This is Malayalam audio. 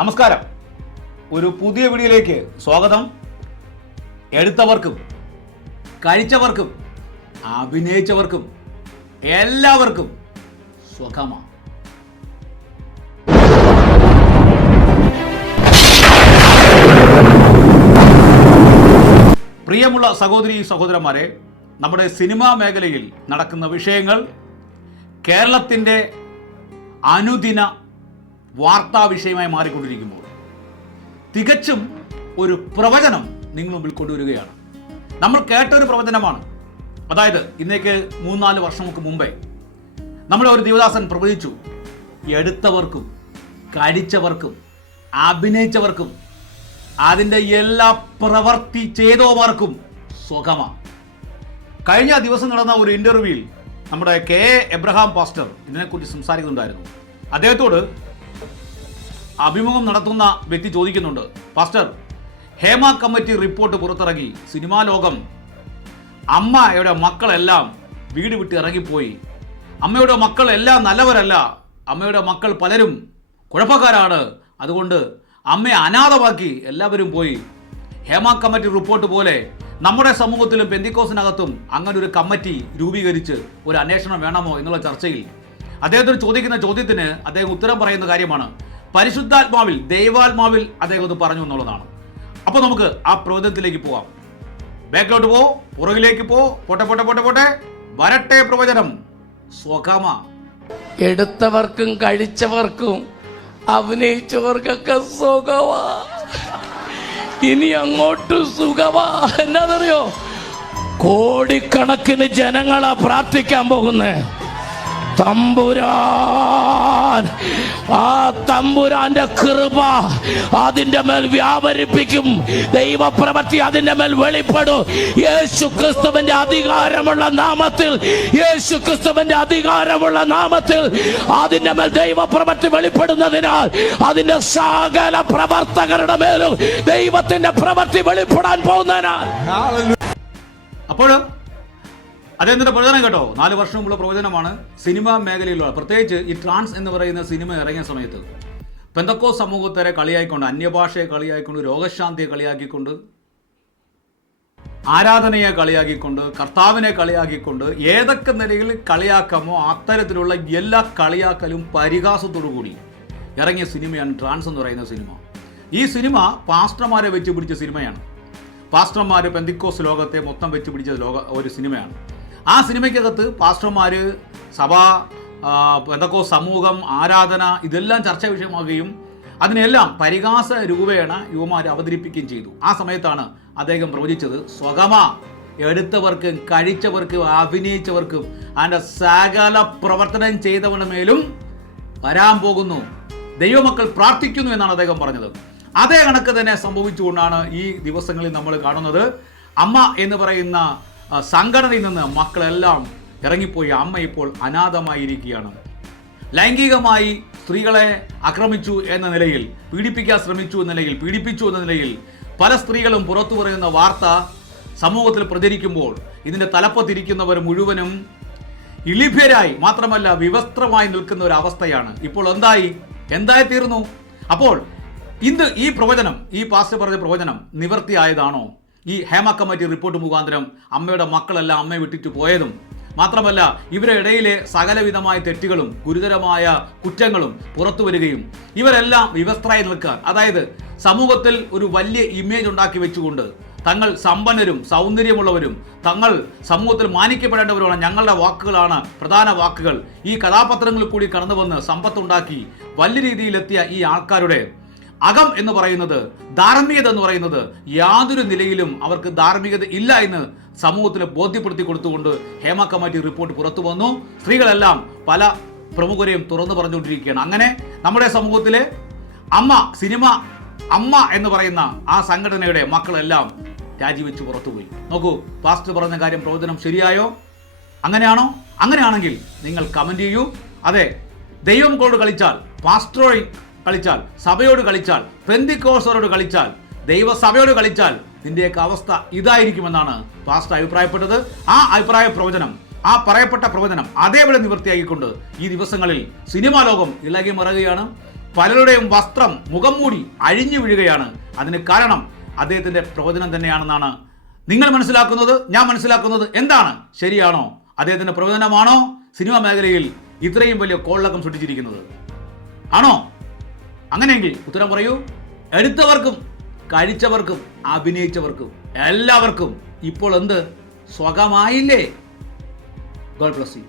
നമസ്കാരം. ഒരു പുതിയ വീഡിയോയിലേക്ക് സ്വാഗതം. എടുത്തവർക്കും കഴിച്ചവർക്കും അഭിനയിച്ചവർക്കും എല്ലാവർക്കും സുഖമാണ് പ്രിയമുള്ള സഹോദരി സഹോദരന്മാരെ നമ്മുടെ സിനിമാ മേഖലയിൽ നടക്കുന്ന വിഷയങ്ങൾ കേരളത്തിന്റെ അനുദിന വാർത്താ വിഷയമായി മാറിക്കൊണ്ടിരിക്കുമ്പോൾ തികച്ചും ഒരു പ്രവചനം നിങ്ങൾ മുമ്പിൽ കൊണ്ടുവരികയാണ്. നമ്മൾ കേട്ട ഒരു പ്രവചനമാണ്. അതായത് ഇന്നേക്ക് മൂന്നാൽ വർഷങ്ങൾക്ക് മുമ്പേ നമ്മുടെ ഒരു ദേവദാസൻ പ്രവചിച്ചു. എടുത്തവർക്കും കഴിച്ചവർക്കും അഭിനയിച്ചവർക്കും അതിന്റെ എല്ലാ പ്രവർത്തി ചെയ്തവർക്കും സുഖമാണ് കഴിഞ്ഞ ദിവസം നടന്ന ഒരു ഇന്റർവ്യൂവിൽ നമ്മുടെ കെ എ എബ്രഹാം പാസ്റ്റർ ഇതിനെക്കുറിച്ച് സംസാരിക്കുന്നുണ്ടായിരുന്നു. അദ്ദേഹത്തോട് അഭിമുഖം നടത്തുന്ന വ്യക്തി ചോദിക്കുന്നുണ്ട്. പാസ്റ്റർ ഹേമ കമ്മിറ്റി റിപ്പോർട്ട് പുറത്തിറങ്ങി. സിനിമാ ലോകം. അമ്മയുടെ മക്കളെല്ലാം വീട് വിട്ട് ഇറങ്ങിപ്പോയി. അമ്മയുടെ മക്കളെല്ലാം നല്ലവരല്ല. അമ്മയുടെ മക്കൾ പലരും കുഴപ്പക്കാരാണ്. അതുകൊണ്ട് അമ്മയെ അനാഥമാക്കി എല്ലാവരും പോയി. ഹേമ കമ്മിറ്റി റിപ്പോർട്ട് പോലെ നമ്മുടെ സമൂഹത്തിലും പെന്തിക്കോസിനകത്തും അങ്ങനെ ഒരു കമ്മിറ്റി രൂപീകരിച്ച് ഒരു അന്വേഷണം വേണമോ എന്നുള്ള ചർച്ചയിൽ? അദ്ദേഹത്തിന് ചോദിക്കുന്ന ചോദ്യത്തിന് അദ്ദേഹം ഉത്തരം പറയുന്ന കാര്യമാണ്. പരിശുദ്ധാത്മാവിൽ ദൈവാത്മാവിൽ അദ്ദേഹം അത് പറഞ്ഞു എന്നുള്ളതാണ്. അപ്പോൾ നമുക്ക് ആ പ്രവചനത്തിലേക്ക് പോവാം. ബാക്കിലോട്ട് പോ പുറകിലേക്ക് പോ പോട്ടെ പോട്ടെ പോട്ടെ പോട്ടെ. വരട്ടെ പ്രവചനം. സ്വകാമ. എടുത്തവർക്കും കഴിച്ചവർക്കും അഭിനയിച്ചവർക്കൊക്കെ സുഖമാ ഇനി അങ്ങോട്ട് സുഖമാ. എന്നാന്നറിയോ? കോടിക്കണക്കിന് ജനങ്ങളാ പ്രാർത്ഥിക്കാൻ പോകുന്നേ. തമ്പുരാൻ. ആ തമ്പുരാന്റെ കൃപ അതിന്റെ മേൽ വ്യാപരിപ്പിക്കും. ദൈവപ്രവൃത്തി അതിന്റെ മേൽ വെളിപ്പെടും. യേശു ക്രിസ്തുവിന്റെ അധികാരമുള്ള നാമത്തിൽ യേശു ക്രിസ്തുവിന്റെ അധികാരമുള്ള നാമത്തിൽ അതിന്റെ മേൽ ദൈവപ്രവൃത്തി വെളിപ്പെടുന്നതിനാൽ അതിന്റെ സകല പ്രവർത്തകരുടെ മേലും ദൈവത്തിന്റെ പ്രവർത്തി വെളിപ്പെടാൻ പോകുന്നതിനാൽ. അദ്ദേഹത്തിന്റെ പ്രവചനം കേട്ടോ. നാല് വർഷം മുമ്പുള്ള പ്രവചനമാണ് സിനിമാ മേഖലയിലുള്ള പ്രത്യേകിച്ച് ഈ ട്രാൻസ് എന്ന് പറയുന്ന സിനിമ ഇറങ്ങിയ സമയത്ത്. പെന്തക്കോ സമൂഹത്തെ കളിയായിക്കൊണ്ട് അന്യഭാഷയെ കളിയായിക്കൊണ്ട് രോഗശാന്തിയെ കളിയാക്കിക്കൊണ്ട് ആരാധനയെ കളിയാക്കിക്കൊണ്ട് കർത്താവിനെ കളിയാക്കിക്കൊണ്ട് ഏതൊക്കെ നിലയിൽ കളിയാക്കാമോ അത്തരത്തിലുള്ള എല്ലാ കളിയാക്കലും പരിഹാസത്തോടു കൂടി ഇറങ്ങിയ സിനിമയാണ് ട്രാൻസ് എന്ന് പറയുന്ന സിനിമ. ഈ സിനിമ പാസ്റ്റർമാരെ വെച്ച് പിടിച്ച സിനിമയാണ്. പാസ്റ്റർമാർ പെന്തിക്കോസ് ലോകത്തെ മൊത്തം വെച്ച് പിടിച്ച ലോക ഒരു സിനിമയാണ്. ആ സിനിമയ്ക്കകത്ത് പാസ്റ്റർമാർ സഭ എന്തൊക്കെ സമൂഹം ആരാധന ഇതെല്ലാം ചർച്ചാ വിഷയമാകുകയും അതിനെല്ലാം പരിഹാസ രൂപേണ യുവമാർ അവതരിപ്പിക്കുകയും ചെയ്തു. ആ സമയത്താണ് അദ്ദേഹം പ്രവചിച്ചത് സ്വഗമ എടുത്തവർക്കും കഴിച്ചവർക്കും അഭിനയിച്ചവർക്കും അതിന്റെ സകല പ്രവർത്തനം ചെയ്തവരുടെ മേലും വരാൻ പോകുന്നു. ദൈവമക്കൾ പ്രാർത്ഥിക്കുന്നു എന്നാണ് അദ്ദേഹം പറഞ്ഞത്. അതേ കണക്ക് തന്നെ സംഭവിച്ചുകൊണ്ടാണ് ഈ ദിവസങ്ങളിൽ നമ്മൾ കാണുന്നത്. അമ്മ എന്ന് പറയുന്ന സംഘടനയിൽ നിന്ന് മക്കളെല്ലാം ഇറങ്ങിപ്പോയി അമ്മ ഇപ്പോൾ അനാഥമായിരിക്കുകയാണ്. ലൈംഗികമായി സ്ത്രീകളെ ആക്രമിച്ചു എന്ന നിലയിൽ പീഡിപ്പിക്കാൻ ശ്രമിച്ചു എന്ന നിലയിൽ പീഡിപ്പിച്ചു എന്ന നിലയിൽ പല സ്ത്രീകളും പുറത്തു പറയുന്ന വാർത്ത സമൂഹത്തിൽ പ്രചരിക്കുമ്പോൾ ഇതിന്റെ തലപ്പത്തിരിക്കുന്നവർ മുഴുവനും ഇളിഭ്യരായി മാത്രമല്ല വിവസ്ത്രമായി നിൽക്കുന്ന ഒരു അവസ്ഥയാണ്. ഇപ്പോൾ എന്തായി? എന്തായി തീർന്നു അപ്പോൾ ഇന്ന് ഈ പ്രവചനം ഈ പാസ്റ്റ് പറഞ്ഞ പ്രവചനം നിവർത്തിയായതാണോ? ഈ ഹേമ കമ്മിറ്റി റിപ്പോർട്ട് മുഖാന്തരം അമ്മയുടെ മക്കളെല്ലാം അമ്മയെ വിട്ടിട്ട് പോയതും മാത്രമല്ല ഇവരുടെ ഇടയിലെ സകലവിധമായ തെറ്റുകളും ഗുരുതരമായ കുറ്റങ്ങളും പുറത്തു വരികയും ഇവരെല്ലാം വിവസ്ത്രമായി നിൽക്കാൻ അതായത് സമൂഹത്തിൽ ഒരു വലിയ ഇമേജ് ഉണ്ടാക്കി വെച്ചുകൊണ്ട് തങ്ങൾ സമ്പന്നരും സൗന്ദര്യമുള്ളവരും തങ്ങൾ സമൂഹത്തിൽ മാനിക്കപ്പെടേണ്ടവരുമാണ് ഞങ്ങളുടെ വാക്കുകളാണ് പ്രധാന വാക്കുകൾ. ഈ കഥാപാത്രങ്ങളിൽ കൂടി കടന്നു വന്ന് സമ്പത്തുണ്ടാക്കി വലിയ രീതിയിലെത്തിയ ഈ ആൾക്കാരുടെ അകം എന്ന് പറയുന്നത് ധാർമ്മികത എന്ന് പറയുന്നത് യാതൊരു നിലയിലും അവർക്ക് ധാർമ്മികത ഇല്ല എന്ന് സമൂഹത്തിന് ബോധ്യപ്പെടുത്തി കൊടുത്തുകൊണ്ട് ഹേമ കമ്മിറ്റി റിപ്പോർട്ട് പുറത്തു വന്നു. സ്ത്രീകളെല്ലാം പല പ്രമുഖരെയും തുറന്നു പറഞ്ഞുകൊണ്ടിരിക്കുകയാണ്. അങ്ങനെ നമ്മുടെ സമൂഹത്തിലെ അമ്മ സിനിമ അമ്മ എന്ന് പറയുന്ന ആ സംഘടനയുടെ മക്കളെല്ലാം രാജിവെച്ച് പുറത്തുപോയി. നോക്കൂ പാസ്റ്റർ പറഞ്ഞ കാര്യം പ്രവചനം ശരിയായോ? അങ്ങനെയാണോ? അങ്ങനെയാണെങ്കിൽ നിങ്ങൾ കമന്റ് ചെയ്യൂ. അതെ ദൈവം ദൈവങ്ങളോട് കളിച്ചാൽ പാസ്റ്ററോയി കളിച്ചാൽ സഭയോട് കളിച്ചാൽ പെന്തിക്കോസറോട് കളിച്ചാൽ ദൈവസഭയോട് കളിച്ചാൽ നിന്റെയൊക്കെ അവസ്ഥ ഇതായിരിക്കുമെന്നാണ് പാസ്റ്റർ അഭിപ്രായപ്പെട്ടത്. ആ അഭിപ്രായ പ്രവചനം ആ പറയപ്പെട്ട പ്രവചനം അതേപോലെ നിവൃത്തിയാക്കിക്കൊണ്ട് ഈ ദിവസങ്ങളിൽ സിനിമാ ലോകം ഇളകി മറയുകയാണ്. പലരുടെയും വസ്ത്രം മുഖം മൂടി അഴിഞ്ഞു വീഴുകയാണ്. അതിന് കാരണം അദ്ദേഹത്തിന്റെ പ്രവചനം തന്നെയാണെന്നാണ് നിങ്ങൾ മനസ്സിലാക്കുന്നത് ഞാൻ മനസ്സിലാക്കുന്നത്. എന്താണ്? ശരിയാണോ? അദ്ദേഹത്തിന്റെ പ്രവചനമാണോ? സിനിമാ മേഖലയിൽ ഇത്രയും വലിയ കോള്ളക്കം സൃഷ്ടിച്ചിരിക്കുന്നത്. ആണോ? അങ്ങനെയെങ്കിൽ ഉത്തരം പറയൂ. എടുത്തവർക്കും കഴിച്ചവർക്കും അഭിനയിച്ചവർക്കും എല്ലാവർക്കും ഇപ്പോൾ എന്ത്? സ്വകമായില്ലേ? God bless you